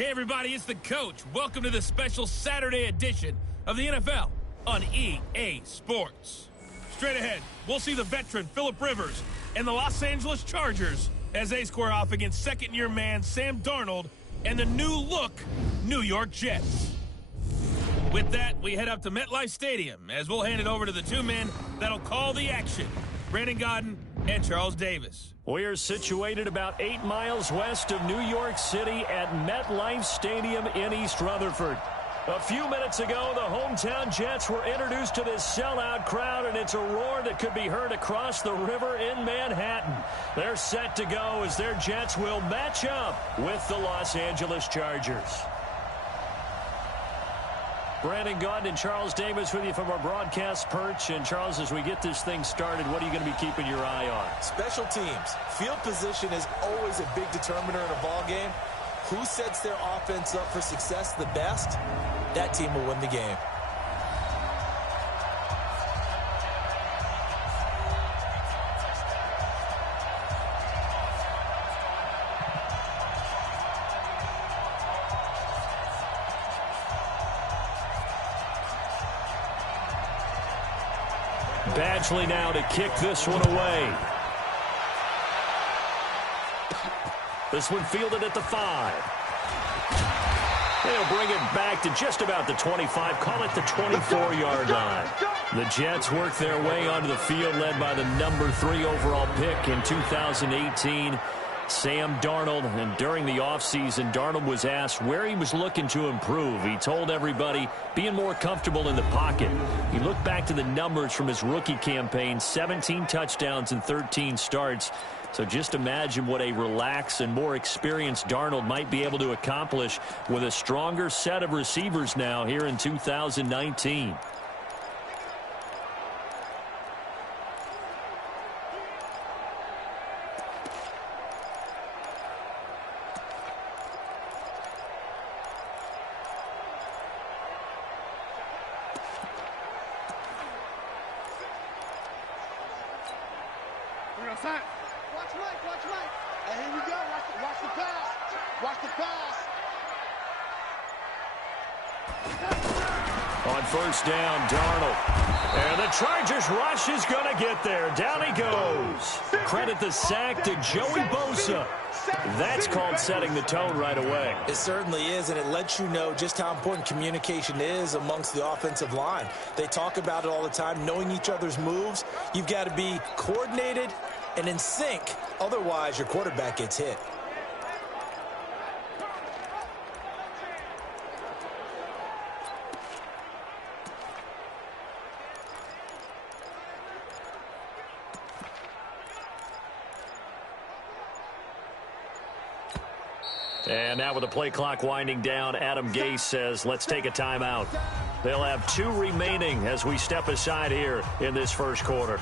Hey everybody, it's the coach. Welcome to the special Saturday edition of the NFL on EA Sports. Straight ahead, we'll see the veteran Phillip Rivers and the Los Angeles Chargers as they square off against second-year man Sam Darnold and the new-look New York Jets. With that, we head up to MetLife Stadium as we'll hand it over to the two men that'll call the action, Brandon Gaudin and Charles Davis. We are situated about 8 miles west of New York City at MetLife Stadium in East Rutherford. A few minutes ago, the hometown Jets were introduced to this sellout crowd, and it's a roar that could be heard across the river in Manhattan. They're set to go as their Jets will match up with the Los Angeles Chargers. Brandon Gaudin and Charles Davis with you from our broadcast perch. And, Charles, as we get this thing started, what are you going to be keeping your eye on? Special teams. Field position is always a big determiner in a ball game. Who sets their offense up for success the best, that team will win the game. Badgley now to kick this one away. This one fielded at the 5. They'll bring it back to just about the 25, call it the 24-yard line. The Jets work their way onto the field, led by the number 3 overall pick in 2018, Sam Darnold. And during the offseason, Darnold was asked where he was looking to improve. He told everybody being more comfortable in the pocket. He looked back to the numbers from his rookie campaign, 17 touchdowns and 13 starts. So just imagine what a relaxed and more experienced Darnold might be able to accomplish with a stronger set of receivers now here in 2019. On first down, Darnold. And the Chargers rush is going to get there. Down he goes. Credit the sack to Joey Bosa. That's called setting the tone right away. It certainly is, and it lets you know just how important communication is amongst the offensive line. They talk about it all the time, knowing each other's moves. You've got to be coordinated and in sync. Otherwise, your quarterback gets hit. And now with the play clock winding down, Adam Gase says, let's take a timeout. They'll have 2 remaining as we step aside here in this first quarter.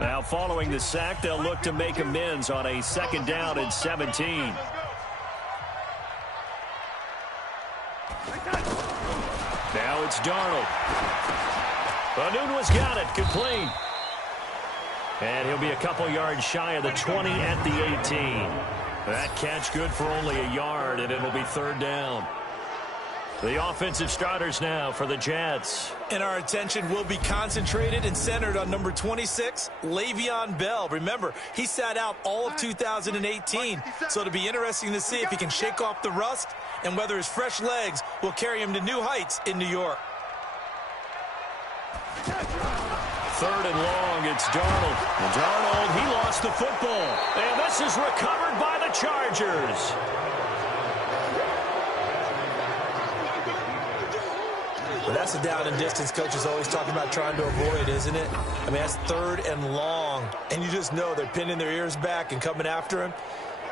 Now following the sack, they'll look to make amends on a second down and 17. Now it's Darnold. Anunwa's got it, complete. And he'll be a couple yards shy of the 20 at the 18. That catch good for only a yard, and it'll be third down. The offensive starters now for the Jets. And our attention will be concentrated and centered on number 26, Le'Veon Bell. Remember, he sat out all of 2018, so it'll be interesting to see if he can shake off the rust and whether his fresh legs will carry him to new heights in New York. Third and long, it's Darnold. And Darnold, he lost the football. And this is recovered by the Chargers. But that's a down and distance coach is always talking about trying to avoid, isn't it? I mean, that's third and long. And you just know they're pinning their ears back and coming after him,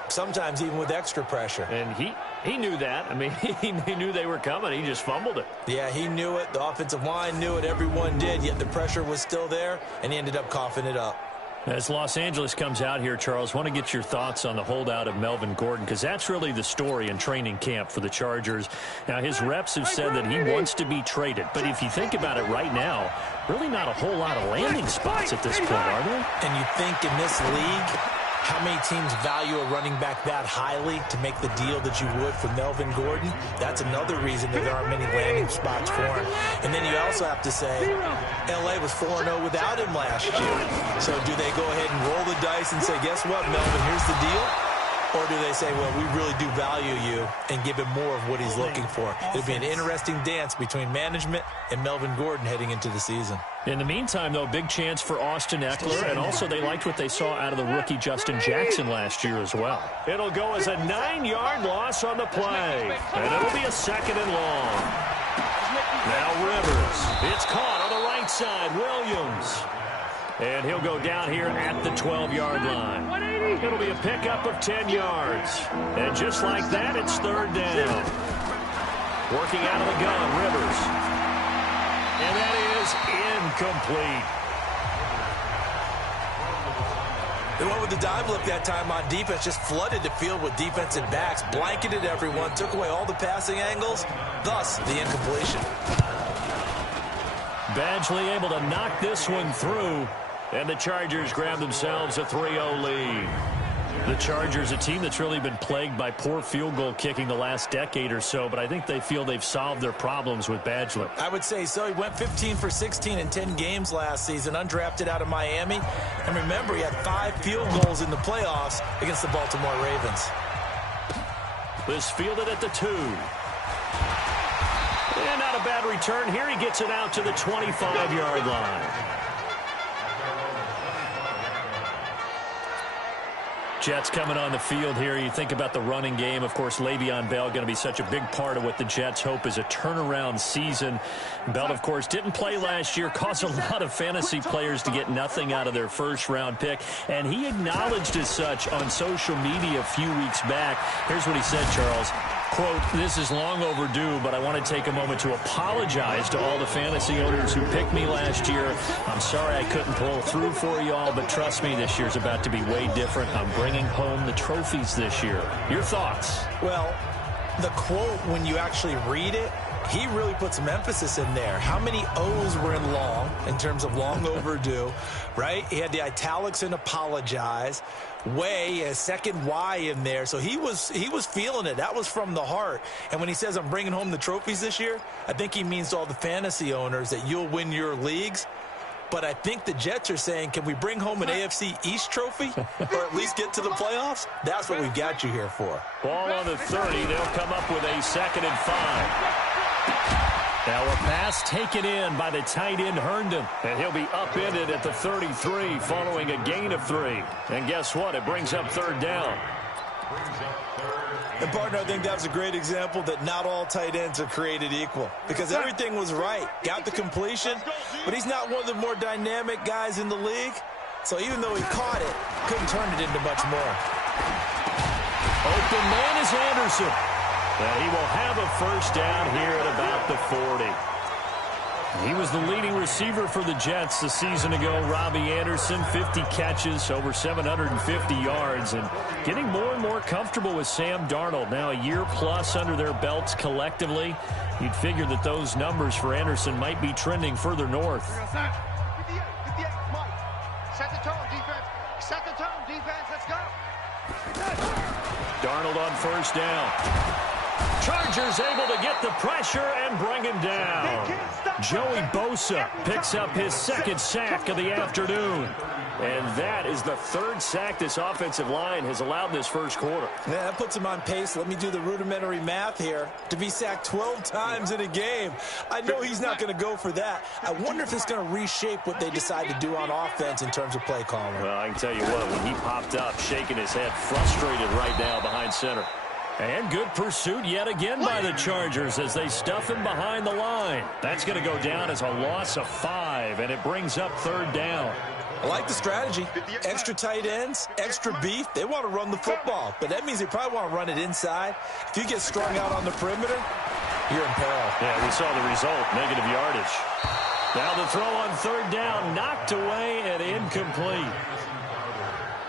sometimes even with extra pressure. And he knew that. I mean, he knew they were coming. He just fumbled it. Yeah, he knew it. The offensive line knew it. Everyone did, yet the pressure was still there, and he ended up coughing it up. As Los Angeles comes out here, Charles, want to get your thoughts on the holdout of Melvin Gordon, because that's really the story in training camp for the Chargers. Now, his reps have said that he wants to be traded, but if you think about it right now, really not a whole lot of landing spots at this point, are there? And you think in this league, how many teams value a running back that highly to make the deal that you would for Melvin Gordon? That's another reason that there aren't many landing spots for him. And then you also have to say, L.A. was 4-0 without him last year. So do they go ahead and roll the dice and say, guess what, Melvin, here's the deal? Or do they say, well, we really do value you and give him more of what he's looking for? It'll be an interesting dance between management and Melvin Gordon heading into the season. In the meantime, though, big chance for Austin Eckler, and also they liked what they saw out of the rookie Justin Jackson last year as well. It'll go as a 9-yard loss on the play, and it'll be a 2nd and long. Now Rivers. It's caught on the right side. Williams. And he'll go down here at the 12-yard line. It'll be a pickup of 10 yards. And just like that, it's 3rd down. Working out of the gun, Rivers. And that is incomplete. They went with the dive look that time on defense, just flooded the field with defensive backs, blanketed everyone, took away all the passing angles, thus the incompletion. Badgley able to knock this one through, and the Chargers grab themselves a 3-0 lead. The Chargers, a team that's really been plagued by poor field goal kicking the last decade or so, but I think they feel they've solved their problems with Badgley. I would say so. He went 15 for 16 in 10 games last season, undrafted out of Miami. And remember, he had 5 field goals in the playoffs against the Baltimore Ravens. This fielded at the 2. And not a bad return here. He gets it out to the 25-yard line. Jets coming on the field here. You think about the running game. Of course, Le'Veon Bell going to be such a big part of what the Jets hope is a turnaround season. Bell, of course, didn't play last year. Caused a lot of fantasy players to get nothing out of their first-round pick. And he acknowledged as such on social media a few weeks back. Here's what he said, Charles. Quote, this is long overdue, but I want to take a moment to apologize to all the fantasy owners who picked me last year. I'm sorry I couldn't pull through for you all, but trust me, this year's about to be way different. I'm bringing home the trophies this year. Your thoughts? Well, the quote, when you actually read it, he really put some emphasis in there. How many O's were in long, in terms of long overdue, right? He had the italics and apologize. Way, a second Y in there. So he was feeling it. That was from the heart. And when he says, I'm bringing home the trophies this year, I think he means to all the fantasy owners that you'll win your leagues. But I think the Jets are saying, can we bring home an AFC East trophy or at least get to the playoffs? That's what we've got you here for. Ball on the 30. They'll come up with a 2nd and 5. Now a pass taken in by the tight end Herndon. And he'll be upended at the 33 following a gain of 3. And guess what? It brings up 3rd down. And, partner, I think that was a great example that not all tight ends are created equal. Because everything was right. Got the completion, but he's not one of the more dynamic guys in the league. So even though he caught it, couldn't turn it into much more. Open man is Anderson. And he will have a 1st down here at about the 40. He was the leading receiver for the Jets a season ago. Robbie Anderson, 50 catches, over 750 yards, and getting more and more comfortable with Sam Darnold. Now a year plus under their belts collectively. You'd figure that those numbers for Anderson might be trending further north. Set the tone, defense. Set the tone, defense. Let's go. Darnold on 1st down. Chargers able to get the pressure and bring him down. Joey Bosa picks up his 2nd sack of the afternoon. And that is the 3rd sack this offensive line has allowed this first quarter. Yeah, that puts him on pace. Let me do the rudimentary math here. To be sacked 12 times in a game. I know he's not going to go for that. I wonder if it's going to reshape what they decide to do on offense in terms of play calling. Well, I can tell you what, when he popped up, shaking his head, frustrated right now behind center. And good pursuit yet again by the Chargers as they stuff him behind the line. That's going to go down as a loss of 5, and it brings up 3rd down. I like the strategy. Extra tight ends, extra beef. They want to run the football, but that means they probably want to run it inside. If you get strung out on the perimeter, you're in peril. Yeah, we saw the result, negative yardage. Now the throw on third down, knocked away and incomplete.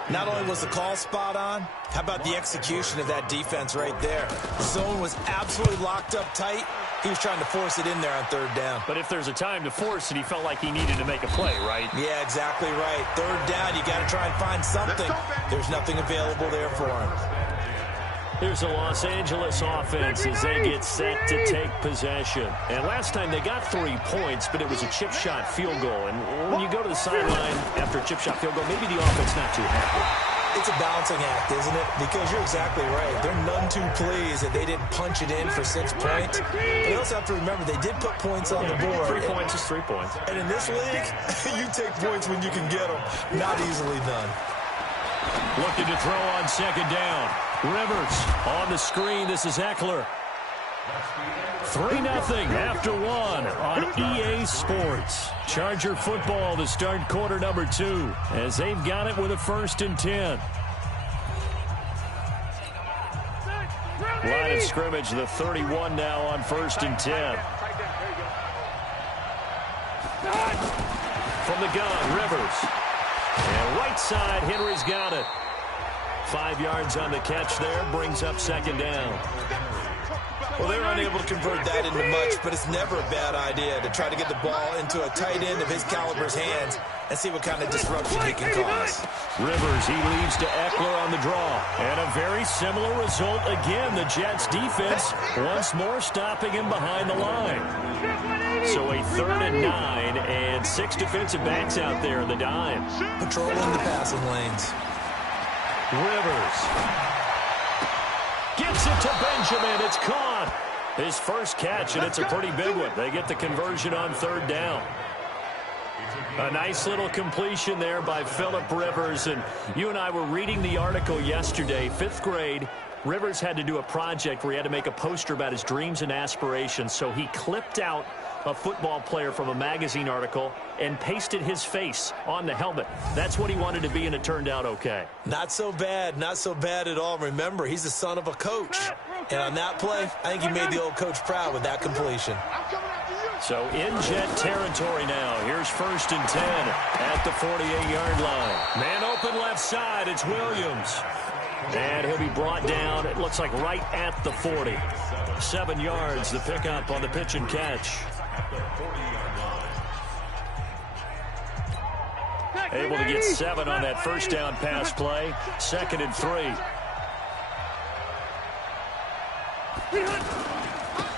Not only was the call spot on, how about the execution of that defense right there? The zone was absolutely locked up tight. He was trying to force it in there on third down. But if there's a time to force it, he felt like he needed to make a play, right? Yeah, exactly right. Third down, you got to try and find something. There's nothing available there for him. Here's the Los Angeles offense as they get set to take possession. And last time they got 3 points, but it was a chip shot field goal. And when you go to the sideline after a chip shot field goal, maybe the offense not too happy. It's a balancing act, isn't it? Because you're exactly right. They're none too pleased that they didn't punch it in for 6 points. But you also have to remember they did put points on the board. 3 points is 3 points. And in this league, you take points when you can get them. Not easily done. Looking to throw on second down. Rivers on the screen. This is Eckler. 3-0 after 1 on EA Sports. Charger football to start quarter number 2 as they've got it with a 1st and 10. Line of scrimmage, the 31 now on 1st and 10. From the gun, Rivers. And right side, Henry's got it. 5 yards on the catch there, brings up second down. Well, they're unable to convert that into much, but it's never a bad idea to try to get the ball into a tight end of his caliber's hands and see what kind of disruption he can cause. Rivers, he leads to Eckler on the draw. And a very similar result again. The Jets defense once more stopping him behind the line. So a 3rd and 9 and 6 defensive backs out there in the dime. Patrolling the passing lanes. Rivers gets it to Benjamin. It's caught. His first catch, and it's a pretty big one. They get the conversion on 3rd down. A nice little completion there by Phillip Rivers. And you and I were reading the article yesterday, 5th grade. Rivers had to do a project where he had to make a poster about his dreams and aspirations. So he clipped out a football player from a magazine article and pasted his face on the helmet. That's what he wanted to be, and it turned out okay. Not so bad. Not so bad at all. Remember, he's the son of a coach. And on that play, I think he made the old coach proud with that completion. So in Jet territory now. Here's 1st and 10 at the 48-yard line. Man open left side. It's Williams. And he'll be brought down, it looks like right at the 40. 7 yards, the pickup on the pitch and catch. Able to get 7 on that first down pass play. 2nd and 3.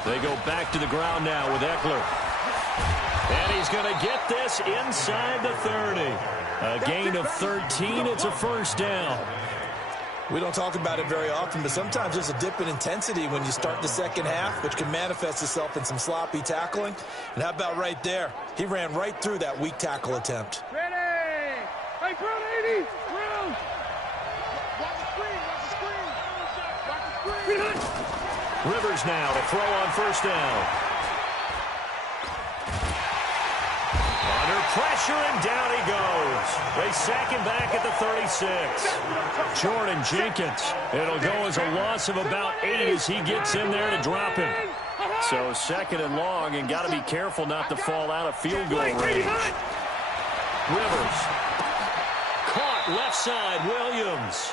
They go back to the ground now with Eckler. And he's going to get this inside the 30. A gain of 13. It's a 1st down. We don't talk about it very often, but sometimes there's a dip in intensity when you start the second half, which can manifest itself in some sloppy tackling. And how about right there? He ran right through that weak tackle attempt. Ready! Hey, Brown 80! Brown! Watch the screen! Watch the screen! Watch the screen! Rivers now to throw on 1st down. Under pressure, and down he goes. They sack him back at the 36. Jordan Jenkins. It'll go as a loss of about 8 as he gets in there to drop him. So 2nd and long, and got to be careful not to fall out of field goal range. Rivers. Caught left side, Williams.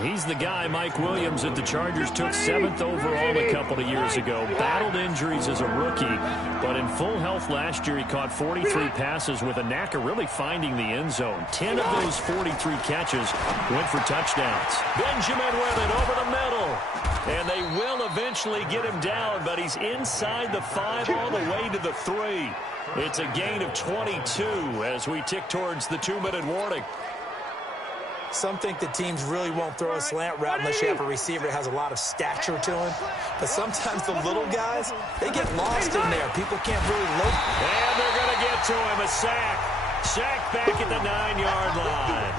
He's the guy, Mike Williams, that the Chargers took 7th overall a couple of years ago. Battled injuries as a rookie, but in full health last year, he caught 43 passes with a knack of really finding the end zone. 10 of those 43 catches went for touchdowns. Benjamin with it over the middle. And they will eventually get him down, but he's inside the 5 all the way to the 3. It's a gain of 22 as we tick towards the 2-minute warning. Some think that teams really won't throw a slant route unless you have a receiver that has a lot of stature to him. But sometimes the little guys, they get lost in there. People can't really look. And they're going to get to him. A sack. Sack back at the 9-yard line.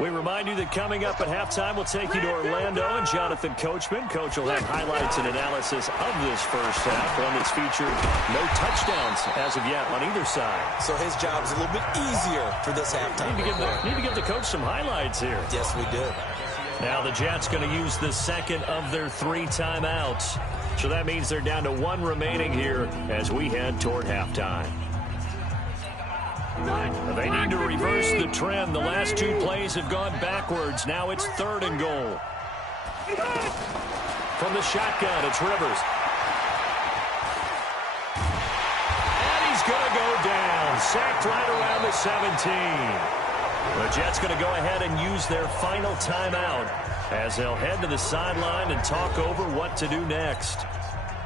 We remind you that coming up at halftime, we'll take you to Orlando and Jonathan Coachman. Coach will have highlights and analysis of this first half, one that's featured no touchdowns as of yet on either side. So his job is a little bit easier for this halftime. Need to give the coach some highlights here. Yes, we do. Now the Jets going to use the second of their 3 timeouts. So that means they're down to 1 remaining here as we head toward halftime. They need to reverse the trend. The last 2 plays have gone backwards. Now it's 3rd and goal. From the shotgun, it's Rivers. And he's going to go down. Sacked right around the 17. The Jets going to go ahead and use their final timeout as they'll head to the sideline and talk over what to do next.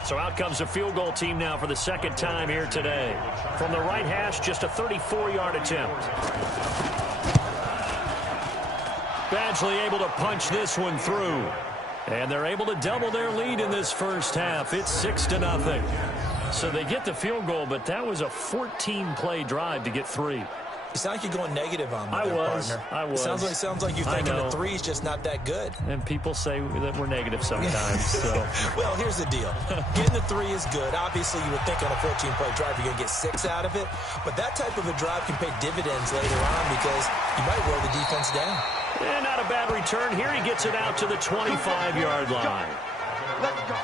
So out comes the field goal team now for the second time here today. From the right hash, just a 34-yard attempt. Badgley able to punch this one through. And they're able to double their lead in this first half. It's 6-0. So they get the field goal, but that was a 14-play drive to get 3. You sound like you're going negative on me there, partner. I was. It sounds like you're thinking the 3 is just not that good. And people say that we're negative sometimes. So. Well, here's the deal. Getting the 3 is good. Obviously, you would think on a 14-play drive you're going to get 6 out of it. But that type of a drive can pay dividends later on because you might wear the defense down. And not a bad return. Here he gets it out to the 25-yard line. Let's go.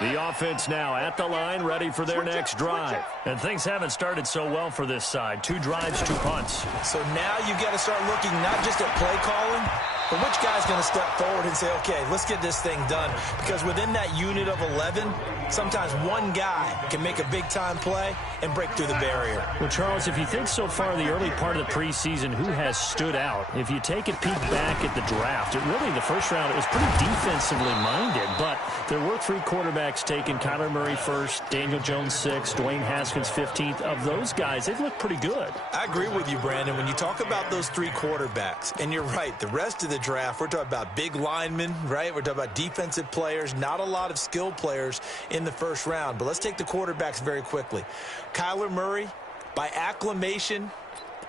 The offense now at the line, ready for their next drive. And things haven't started so well for this side. 2 drives, 2 punts. So now you've got to start looking not just at play calling, but which guy's going to step forward and say, okay, let's get this thing done. Because within that unit of 11, sometimes one guy can make a big-time play and break through the barrier. Well, Charles, if you think so far the early part of the preseason, who has stood out? If you take a peek back at the draft, the first round, it was pretty defensively minded. But there were 3 quarterbacks taken. Kyler Murray first, Daniel Jones 6th, Dwayne Haskins 15th. Of those guys, they've looked pretty good. I agree with you, Brandon. When you talk about those 3 quarterbacks, and you're right, the rest of the draft, we're talking about big linemen, right? We're talking about defensive players, not a lot of skilled players in the first round. But let's take the quarterbacks very quickly. Kyler Murray, by acclamation,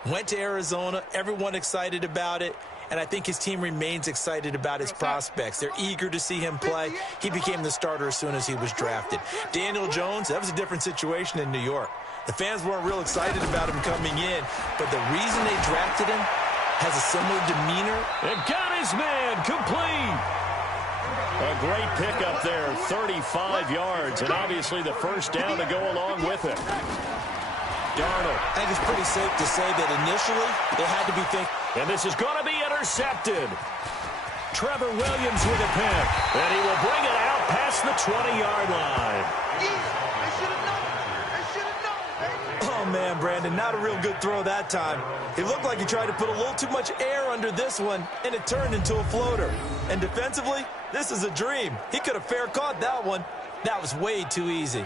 went to Arizona. Everyone excited about it. And I think his team remains excited about his prospects. They're eager to see him play. He became the starter as soon as he was drafted. Daniel Jones, that was a different situation in New York. The fans weren't real excited about him coming in, but the reason they drafted him has a similar demeanor. And got his man complete. A great pickup there, 35 yards, and obviously the first down to go along with it. Darnold. I think it's pretty safe to say that initially they had to be thinking. And this is going to be intercepted. Trevor Williams with a pick. And he will bring it out past the 20-yard line. Oh, man, Brandon, not a real good throw that time. It looked like he tried to put a little too much air under this one, and it turned into a floater. And defensively, this is a dream. He could have fair caught that one. That was way too easy.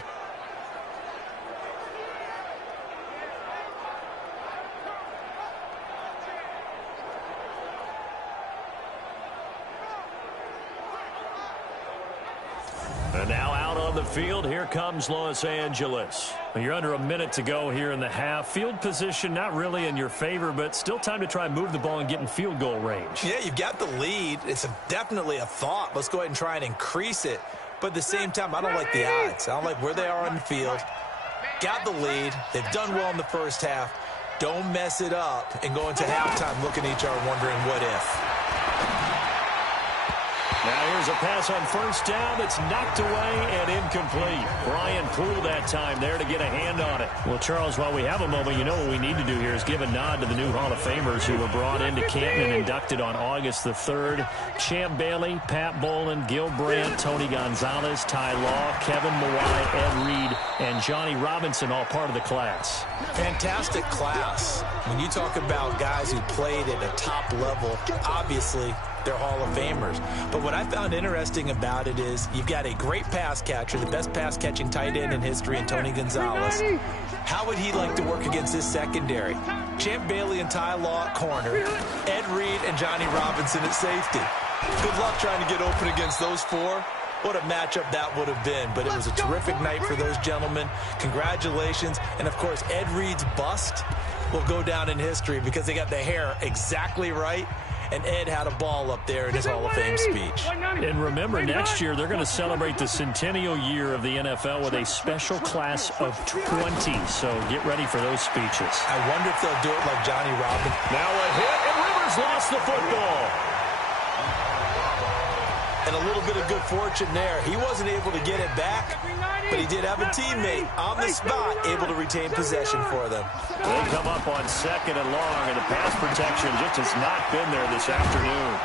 And now out on the field, here comes Los Angeles. You're under a minute to go here in the half. Field position not really in your favor, but still time to try and move the ball and get in field goal range. Yeah, you've got the lead. It's definitely a thought. Let's go ahead and try and increase it. But at the same time, I don't like the odds. I don't like where they are on the field. Got the lead. They've done well in the first half. Don't mess it up and go into halftime looking at each other wondering what if. Now here's a pass on first down that's knocked away and incomplete. Brian Poole that time there to get a hand on it. Well, Charles, while we have a moment, you know what we need to do here is give a nod to the new Hall of Famers who were brought into Canton and inducted on August the 3rd. Champ Bailey, Pat Bolin, Gil Brandt, Tony Gonzalez, Ty Law, Kevin Mawai, Ed Reed, and Johnny Robinson, all part of the class. Fantastic class. When you talk about guys who played at a top level, obviously they're Hall of Famers. But what I found interesting about it is you've got a great pass catcher, the best pass-catching tight end in history, in Tony Gonzalez. How would he like to work against his secondary? Champ Bailey and Ty Law at corner, Ed Reed and Johnny Robinson at safety. Good luck trying to get open against those 4. What a matchup that would have been. But it was a terrific night for those gentlemen. Congratulations. And, of course, Ed Reed's bust will go down in history because they got the hair exactly right, and Ed had a ball up there in his Hall of Fame speech. And remember, next year they're going to celebrate the centennial year of the NFL with a special class of 20. So get ready for those speeches. I wonder if they'll do it like Johnny Robinson. Now a hit, and Rivers lost the football. And a little bit of good fortune there. He wasn't able to get it back, but he did have a teammate on the spot able to retain possession for them. They come up on 2nd and long, and the pass protection just has not been there this afternoon.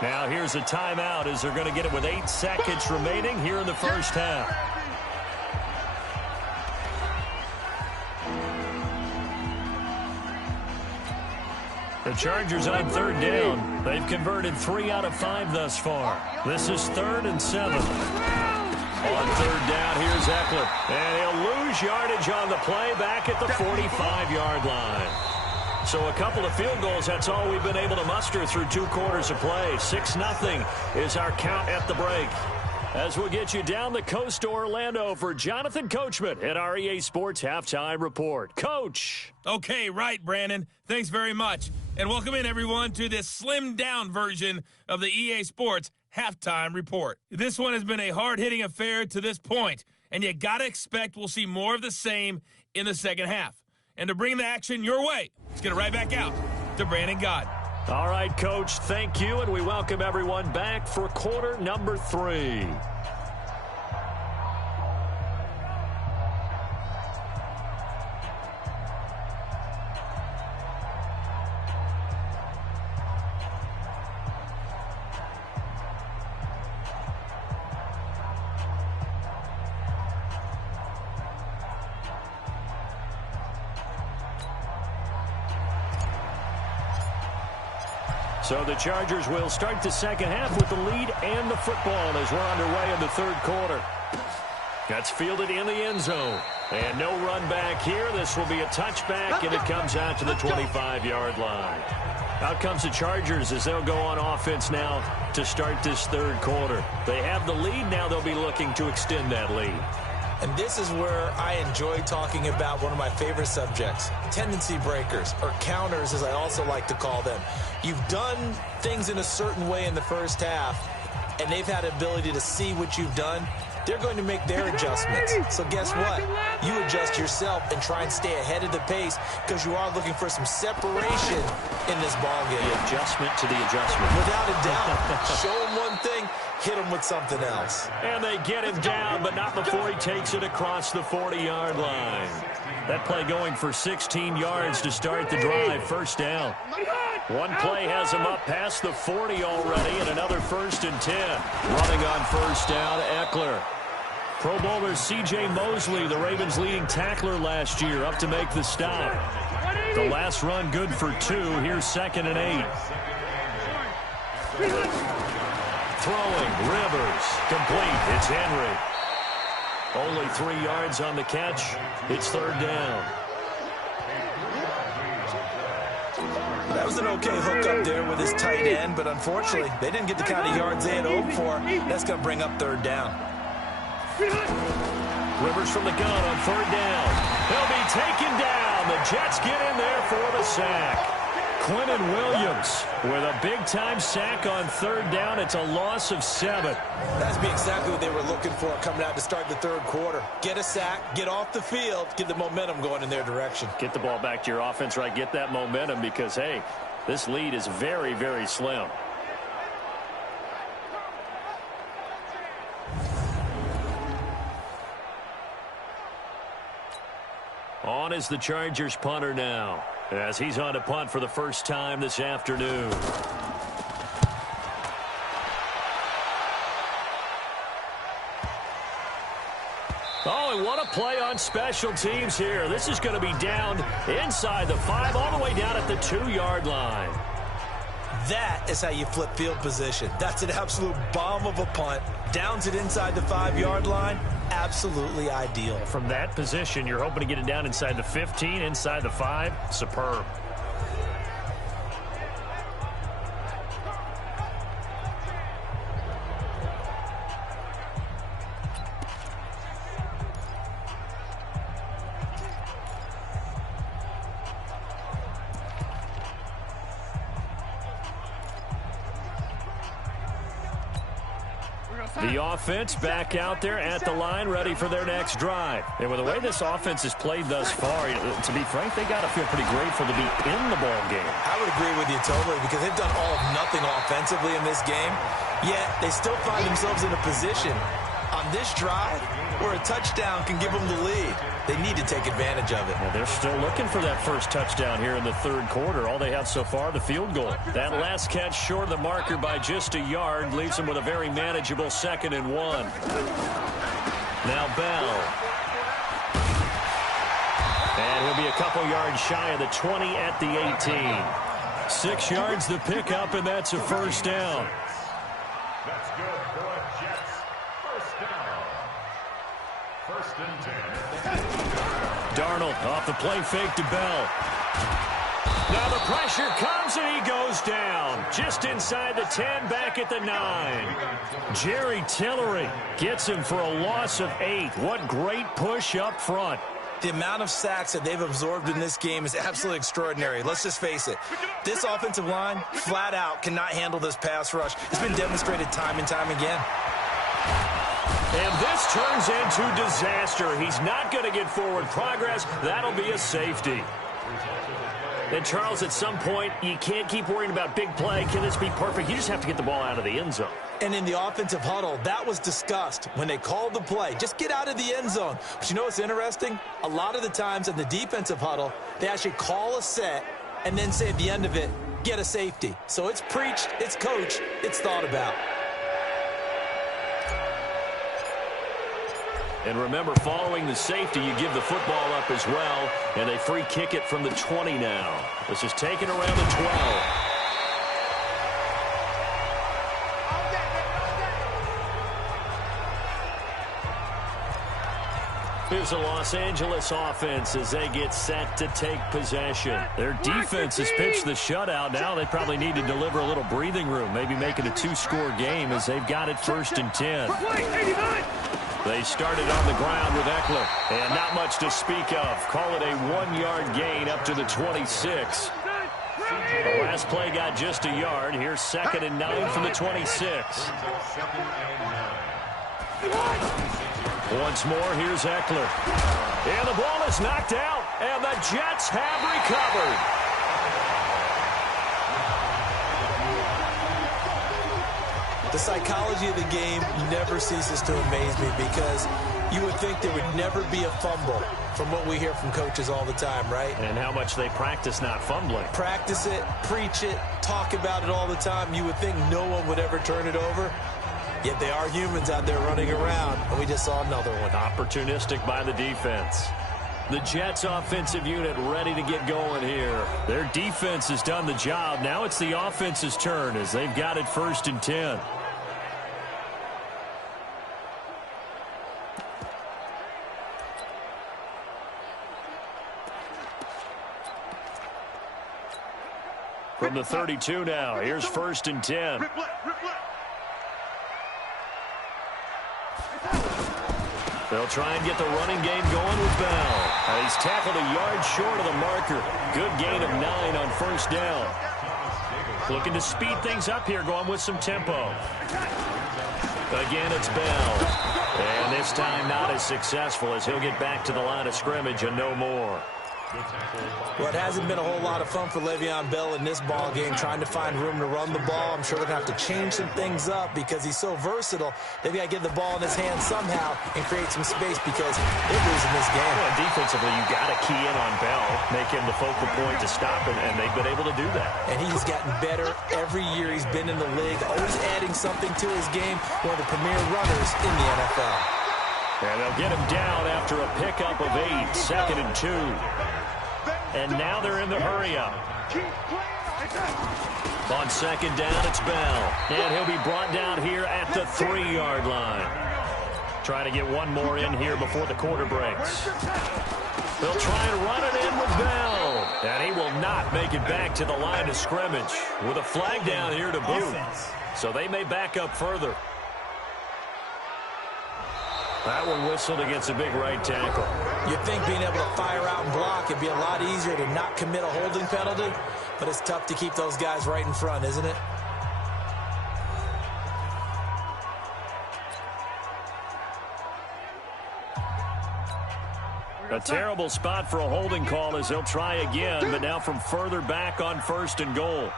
Now here's a timeout as they're going to get it with 8 seconds remaining here in the first half. The Chargers on 3rd down. They've converted 3 out of 5 thus far. This is 3rd and 7. On 3rd down, here's Eckler. And he'll lose yardage on the play back at the 45-yard line. So a couple of field goals, that's all we've been able to muster through 2 quarters of play. 6-0 is our count at the break. As we'll get you down the coast to Orlando for Jonathan Coachman at our EA Sports Halftime Report. Coach. Okay, right, Brandon. Thanks very much. And welcome in, everyone, to this slimmed-down version of the EA Sports Halftime Report. This one has been a hard-hitting affair to this point, and you got to expect we'll see more of the same in the second half. And to bring the action your way, let's get it right back out to Brandon Gaudin. All right, Coach, thank you, and we welcome everyone back for quarter number 3. So the Chargers will start the second half with the lead and the football as we're underway in the 3rd quarter. That's fielded in the end zone. And no run back here. This will be a touchback, and it comes out to the 25-yard line. Out comes the Chargers as they'll go on offense now to start this 3rd quarter. They have the lead. Now they'll be looking to extend that lead. And this is where I enjoy talking about one of my favorite subjects, tendency breakers, or counters as I also like to call them. You've done things in a certain way in the first half, and they've had the ability to see what you've done. They're going to make their adjustments. So guess what? You adjust yourself and try and stay ahead of the pace because you are looking for some separation in this ballgame. The adjustment to the adjustment. Without a doubt. Show them one thing, hit them with something else. And they get him down, but not before he takes it across the 40-yard line. That play going for 16 yards to start the drive. First down. One play has him up past the 40 already, and another 1st and 10. Running on first down, Eckler. Pro Bowler C.J. Mosley, the Ravens' leading tackler last year, up to make the stop. The last run good for 2. Here's 2nd and 8. Throwing, Rivers. Complete. It's Henry. Only 3 yards on the catch. It's 3rd down. That was an okay hook up there with his tight end, but unfortunately, they didn't get the kind of yards they had hoped for. That's going to bring up 3rd down. Rivers from the gun on 3rd down. He'll be taken down. The Jets get in there for the sack. Quentin Williams with a big-time sack on 3rd down. It's a loss of 7. That's exactly what they were looking for coming out to start the 3rd quarter. Get a sack, get off the field, get the momentum going in their direction. Get the ball back to your offense, right? Get that momentum because, hey, this lead is very, very slim. On is the Chargers punter now, as he's on to punt for the first time this afternoon. Oh, and what a play on special teams here. This is going to be down inside the 5, all the way down at the 2-yard line. That is how you flip field position. That's an absolute bomb of a punt. Downs it inside the 5-yard line. Absolutely ideal. From that position, you're hoping to get it down inside the 15, inside the 5. Superb. The offense back out there at the line, ready for their next drive. And with the way this offense has played thus far, to be frank, they got to feel pretty grateful to be in the ball game. I would agree with you totally, because they've done all of nothing offensively in this game, yet they still find themselves in a position on this drive where a touchdown can give them the lead. They need to take advantage of it. Well, they're still looking for that first touchdown here in the third quarter. All they have so far, the field goal. That last catch short of the marker by just a yard leaves them with a very manageable 2nd and 1. Now Bell. And he'll be a couple yards shy of the 20 at the 18. 6 yards the pickup, and that's a first down. That's good for a Jets. First down. 1st and 10. Darnold off the play fake to Bell. Now the pressure comes and he goes down. Just inside the 10, back at the 9. Jerry Tillery gets him for a loss of 8. What great push up front. The amount of sacks that they've absorbed in this game is absolutely extraordinary. Let's just face it. This offensive line, flat out, cannot handle this pass rush. It's been demonstrated time and time again. And this turns into disaster. He's not going to get forward progress. That'll be a safety. And, Charles, at some point, you can't keep worrying about big play. Can this be perfect? You just have to get the ball out of the end zone. And in the offensive huddle, that was discussed when they called the play. Just get out of the end zone. But you know what's interesting? A lot of the times in the defensive huddle, they actually call a set and then say at the end of it, get a safety. So it's preached, it's coached, it's thought about. And remember, following the safety, you give the football up as well, and they free kick it from the 20 now. This is taken around the 12. Here's the Los Angeles offense as they get set to take possession. Their defense has pitched the shutout. Now they probably need to deliver a little breathing room, maybe make it a 2-score game as they've got it 1st and 10. They started on the ground with Eckler, and not much to speak of. Call it a 1-yard gain up to the 26. The last play got just a yard. Here's 2nd and 9 from the 26. Once more, here's Eckler. And the ball is knocked out, and the Jets have recovered. The psychology of the game never ceases to amaze me, because you would think there would never be a fumble from what we hear from coaches all the time, right? And how much they practice not fumbling. Practice it, preach it, talk about it all the time. You would think no one would ever turn it over. Yet they are humans out there running around, and we just saw another one. Opportunistic by the defense. The Jets offensive unit ready to get going here. Their defense has done the job. Now it's the offense's turn as they've got it 1st and 10. From the 32 now, here's 1st and 10. They'll try and get the running game going with Bell. He's tackled a yard short of the marker. Good gain of 9 on 1st down. Looking to speed things up here, going with some tempo. Again, it's Bell. And this time not as successful as he'll get back to the line of scrimmage and no more. Well, it hasn't been a whole lot of fun for Le'Veon Bell in this ball game, trying to find room to run the ball. I'm sure they're going to have to change some things up because he's so versatile. They've got to get the ball in his hands somehow and create some space, because they're losing this game. Well, defensively, you got to key in on Bell, make him the focal point to stop him, and they've been able to do that. And he's gotten better every year he's been in the league, always adding something to his game. One of the premier runners in the NFL. And they'll get him down after a pickup of 8, 2nd and 2. And now they're in the hurry-up. On 2nd down, it's Bell. And he'll be brought down here at the 3-yard line. Trying to get one more in here before the quarter breaks. They'll try and run it in with Bell. And he will not make it back to the line of scrimmage with a flag down here to boot. So they may back up further. That one whistled against a big right tackle. You'd think being able to fire out and block, it'd be a lot easier to not commit a holding penalty, but it's tough to keep those guys right in front, isn't it? A terrible spot for a holding call as he'll try again, but now from further back on 1st and goal.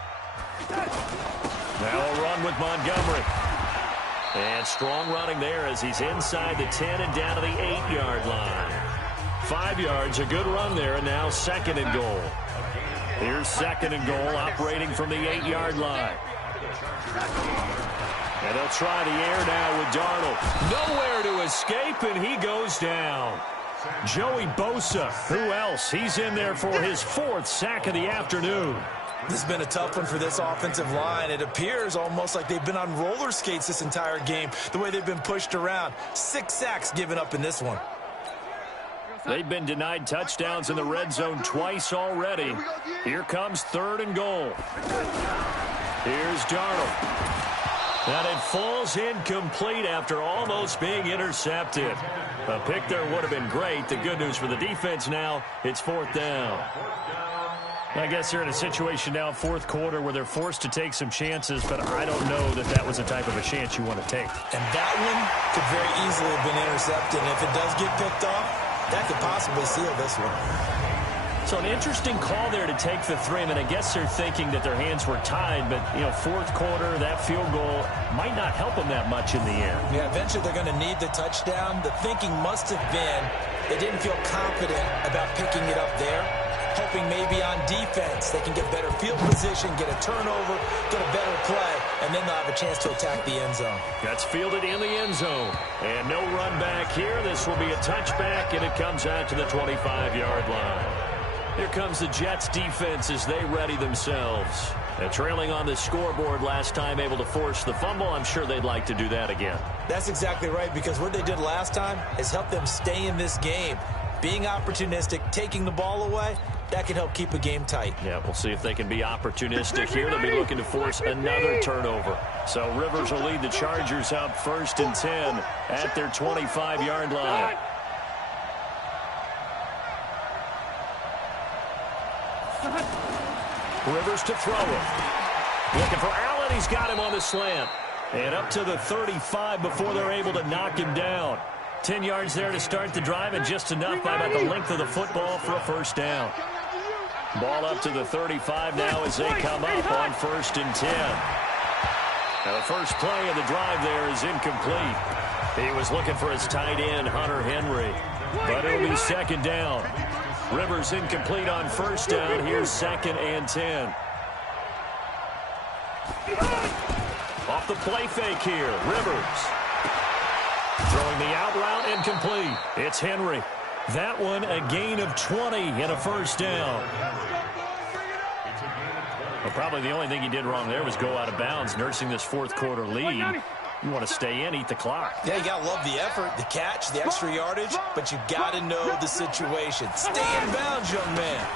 Now a run with Montgomery. And strong running there as he's inside the 10 and down to the 8-yard line. 5 yards, a good run there, and now 2nd and goal. Here's 2nd and goal, operating from the 8-yard line. And they'll try the air now with Darnold. Nowhere to escape, and he goes down. Joey Bosa, who else? He's in there for his 4th sack of the afternoon. This has been a tough one for this offensive line. It appears almost like they've been on roller skates this entire game, the way they've been pushed around. 6 sacks given up in this one. They've been denied touchdowns in the red zone twice already. Here comes 3rd and goal. Here's Darnold. And it falls incomplete after almost being intercepted. A pick there would have been great. The good news for the defense now, it's 4th down. I guess they're in a situation now, 4th quarter, where they're forced to take some chances, but I don't know that that was the type of a chance you want to take. And that one could very easily have been intercepted. And if it does get picked off, that could possibly seal this one. So an interesting call there to take the 3. I mean, I guess they're thinking that their hands were tied, but, 4th quarter, that field goal might not help them that much in the end. Yeah, eventually they're going to need the touchdown. The thinking must have been they didn't feel confident about picking it up there, hoping maybe on defense they can get better field position, get a turnover, get a better play, and then they'll have a chance to attack the end zone. That's fielded in the end zone. And no run back here. This will be a touchback, and it comes out to the 25-yard line. Here comes the Jets defense as they ready themselves. They're trailing on the scoreboard last time, able to force the fumble. I'm sure they'd like to do that again. That's exactly right, because what they did last time is help them stay in this game. Being opportunistic, taking the ball away, that can help keep a game tight. Yeah, we'll see if they can be opportunistic here. They'll be looking to force another turnover. So Rivers will lead the Chargers up 1st and 10 at their 25-yard line. Rivers to throw it. Looking for Allen. He's got him on the slant. And up to the 35 before they're able to knock him down. 10 yards there to start the drive, and just enough by about the length of the football for a 1st down. Ball up to the 35 now as they come up on 1st and 10. Now the first play of the drive there is incomplete. He was looking for his tight end, Hunter Henry. But it'll be 2nd down. Rivers incomplete on 1st down. Here's 2nd and 10. Off the play fake here. Rivers. Throwing the out route incomplete. It's Henry. That one a gain of 20 and a 1st down. Well, probably the only thing he did wrong there was go out of bounds, nursing this 4th quarter lead. You want to stay in, eat the clock. Yeah, you got to love the effort, the catch, the extra yardage, but you got to know the situation. Stay in bounds, young man.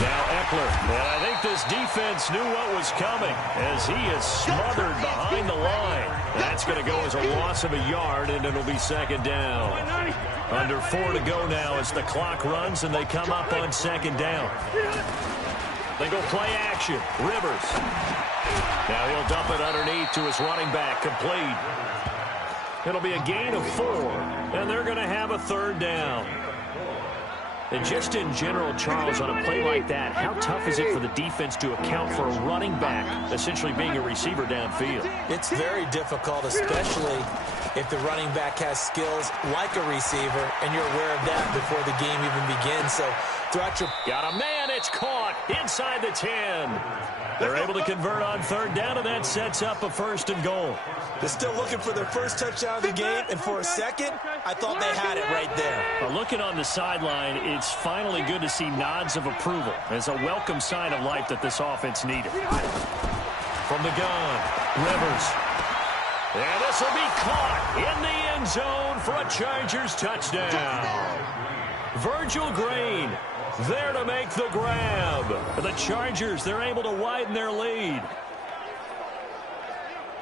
Now Eckler. And I think this defense knew what was coming as he is smothered behind the line. That's going to go as a loss of a yard, and it'll be 2nd down. Under 4 to go now as the clock runs, and they come up on 2nd down. They go play action. Rivers. Now he'll dump it underneath to his running back. Complete. It'll be a gain of 4, and they're going to have a 3rd down. And just in general, Charles, on a play like that, how tough is it for the defense to account for a running back essentially being a receiver downfield? It's very difficult, especially if the running back has skills like a receiver, and you're aware of that before the game even begins. So throughout your... Got a man, it's caught inside the 10. They're able to convert on 3rd down, and that sets up a 1st and goal. They're still looking for their first touchdown of the game, and for a second, I thought they had it right there. Looking on the sideline, it's finally good to see nods of approval. It's a welcome sign of life that this offense needed. From the gun, Rivers. And this will be caught in the end zone for a Chargers touchdown. Virgil Green there to make the grab. The Chargers, they're able to widen their lead.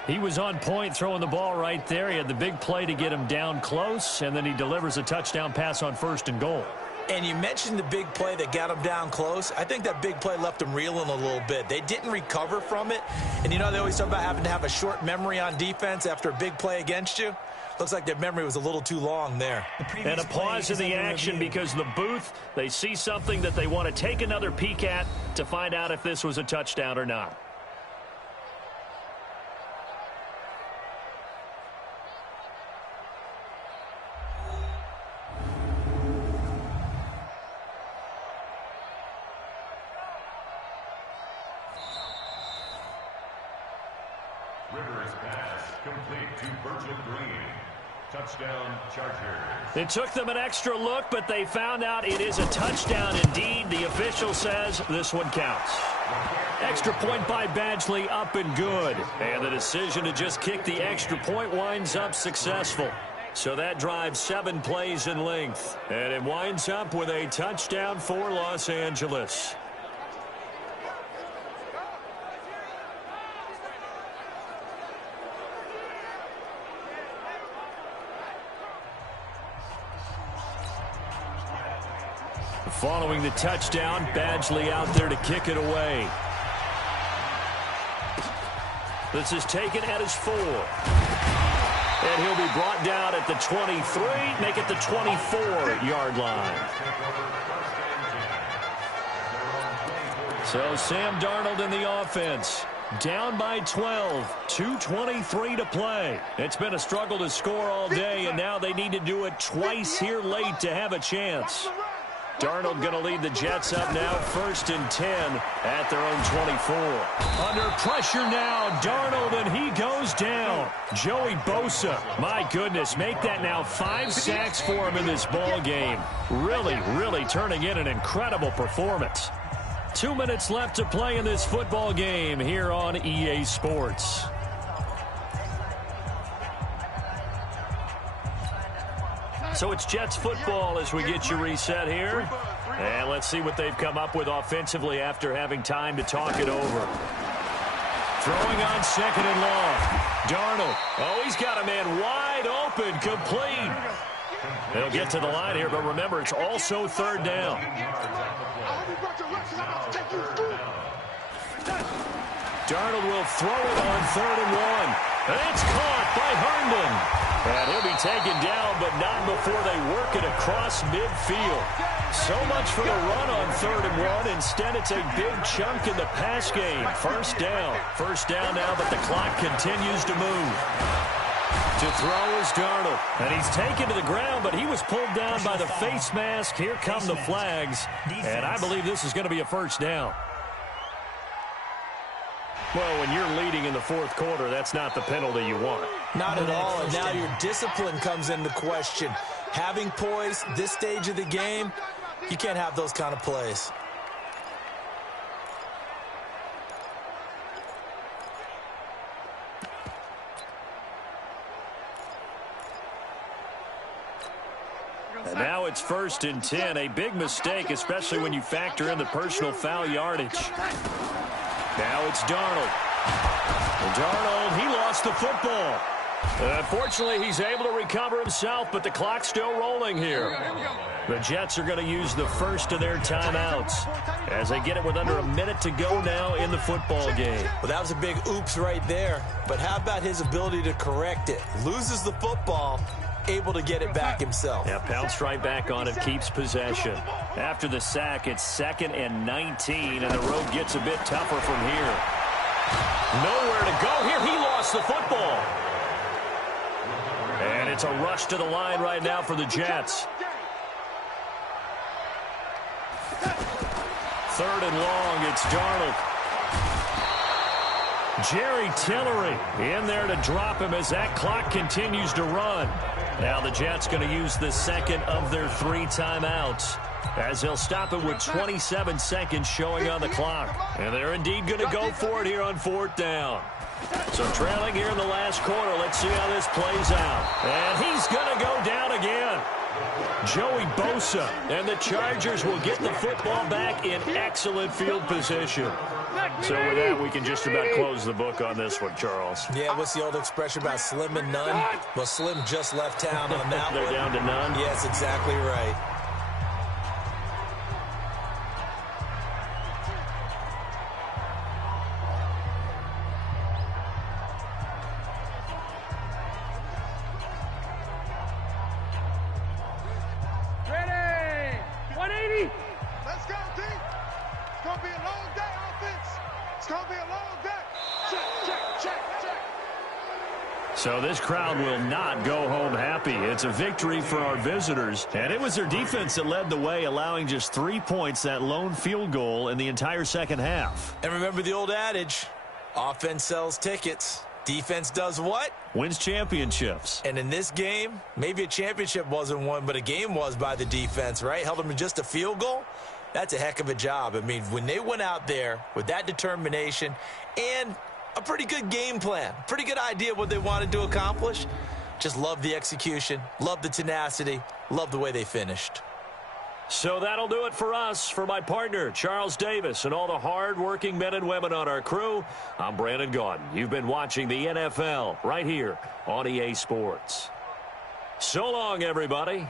He was on point throwing the ball right there. He had the big play to get him down close, and then he delivers a touchdown pass on 1st and goal. And you mentioned the big play that got them down close. I think that big play left them reeling a little bit. They didn't recover from it. And, you know, they always talk about having to have a short memory on defense after a big play against you. Looks like their memory was a little too long there. And a pause in the action because the booth, they see something that they want to take another peek at to find out if this was a touchdown or not. Touchdown, Chargers. It took them an extra look, but they found out it is a touchdown indeed. The official says this one counts. Extra point by Badgley, up and good. And the decision to just kick the extra point winds up successful. So that drives 7 plays in length. And it winds up with a touchdown for Los Angeles. Following the touchdown, Badgley out there to kick it away. This is taken at his 4. And he'll be brought down at the 23, make it the 24-yard line. So Sam Darnold in the offense. Down by 12, 2:23 to play. It's been a struggle to score all day, and now they need to do it twice here late to have a chance. Darnold going to lead the Jets up now, 1st and 10 at their own 24. Under pressure now, Darnold, and he goes down. Joey Bosa, my goodness, make that now 5 sacks for him in this ball game. Really turning in an incredible performance. 2 minutes left to play in this football game here on EA Sports. So it's Jets football as we get you reset here. And let's see what they've come up with offensively after having time to talk it over. Throwing on 2nd and long. Darnold. Oh, he's got a man wide open, complete. They'll get to the line here, but remember, it's also 3rd down. Darnold will throw it on 3rd and 1. And it's caught by Herndon. And he'll be taken down, but not before they work it across midfield. So much for the run on 3rd and 1. Instead, it's a big chunk in the pass game. 1st down. 1st down now, but the clock continues to move. To throw is Darnold. And he's taken to the ground, but he was pulled down by the face mask. Here come the flags. And I believe this is going to be a 1st down. Well, when you're leading in the 4th quarter, that's not the penalty you want. Not at all, and now your discipline comes into question. Having poise, this stage of the game, you can't have those kind of plays. And now it's 1st and 10, a big mistake, especially when you factor in the personal foul yardage. Now it's Darnold. And Darnold, he lost the football. Unfortunately, he's able to recover himself, but the clock's still rolling here. The Jets are going to use the first of their timeouts as they get it with under a minute to go now in the football game. Well, that was a big oops right there, but how about his ability to correct it? Loses the football, able to get it back himself. Yeah, pounced right back on it, keeps possession. After the sack, it's 2nd and 19, and the road gets a bit tougher from here. Nowhere to go here. He lost the football. And it's a rush to the line right now for the Jets. 3rd and long, it's Darnold. Jerry Tillery in there to drop him as that clock continues to run. Now the Jets going to use the 2nd of their 3 timeouts as they'll stop it with 27 seconds showing on the clock. And they're indeed going to go for it here on 4th down. So trailing here in the last quarter, let's see how this plays out. And he's going to go down again. Joey Bosa and the Chargers will get the football back in excellent field position. So with that, we can just about close the book on this one, Charles. Yeah, what's the old expression about slim and none? Well, Slim just left town on that They're one. down to none? Yes, exactly right. So this crowd will not go home happy. It's a victory for our visitors. And it was their defense that led the way, allowing just 3 points, that lone field goal in the entire second half. And remember the old adage, offense sells tickets. Defense does what? Wins championships. And in this game, maybe a championship wasn't won, but a game was by the defense, right? Held them to just a field goal. That's a heck of a job. I mean, when they went out there with that determination and a pretty good game plan, pretty good idea of what they wanted to accomplish, just love the execution, love the tenacity, love the way they finished. So that'll do it for us. For my partner, Charles Davis, and all the hard-working men and women on our crew, I'm Brandon Gaudin. You've been watching the NFL right here on EA Sports. So long, everybody.